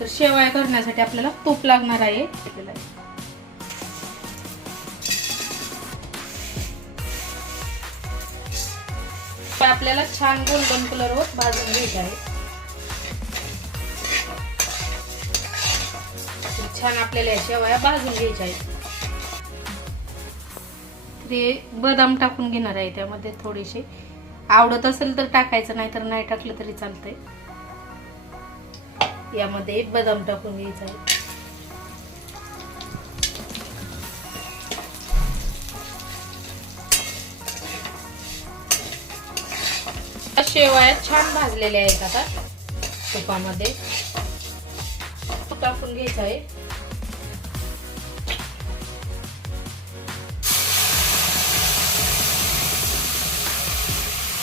तर शेवया करण्यासाठी आपल्याला तूप लागणार आहे. आपल्याला आपल्याला छान गोल्डन कलरवर भाजून घ्यायचं आहे. छान आपल्याला या शेवया भाजून घ्यायच्या आहेत. ते बदाम टाकून घेणार आहे त्यामध्ये थोडेसे. आवडत असेल तर टाकायचं नाही तर नाही टाकलं तरी चालतंय. यामध्ये बदाम टाकून घ्यायचा आहे. शेवया छान भाजलेल्या आहेत आता तुपामध्ये. टाकून घ्यायचं आहे.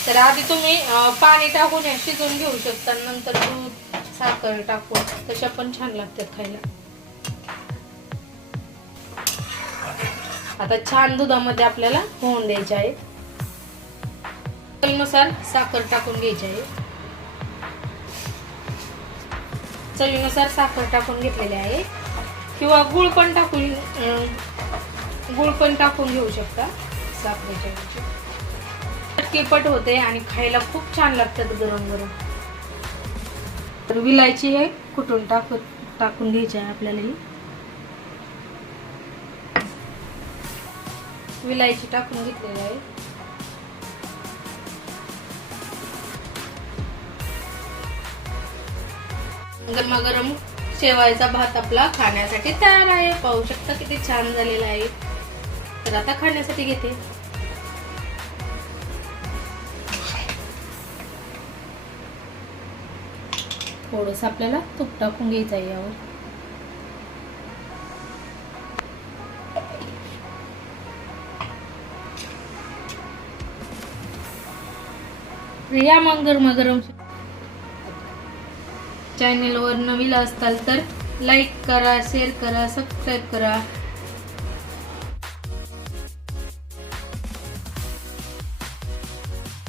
तर आधी तुम्ही पाणी टाकून शिजून शिजवून घेऊ शकता नंतर दूध साखर टाकून तशा पण छान लागतात खायला. आता छान दुधामध्ये आपल्याला होऊन द्यायचे आहे. चवीनुसार साखर टाकून घ्यायची आहे. चवीनुसार साखर टाकून घेतलेली आहे. किंवा गुळ पण टाकून गुळ पण टाकून घेऊ शकता साखरेच्या ऐवजी. चटकीपट होते आणि खायला खूप छान लागतात गरम गरम तर विलायची हे कुठून टाकू टाकून घ्यायची आहे आपल्याला ही. विलायची टाकून घेतलेली आहे. गरमागरम शेवायचा भात आपला खाण्यासाठी तयार आहे. पाहू शकता किती छान झालेला आहे. तर आता खाण्यासाठी घेते. थोडस आपल्याला तूप टाकून घ्यायचं आहे यावर. या मग गरमागरम चॅनेलवर नवीन असताल तर लाईक करा शेअर करा सबस्क्राईब करा.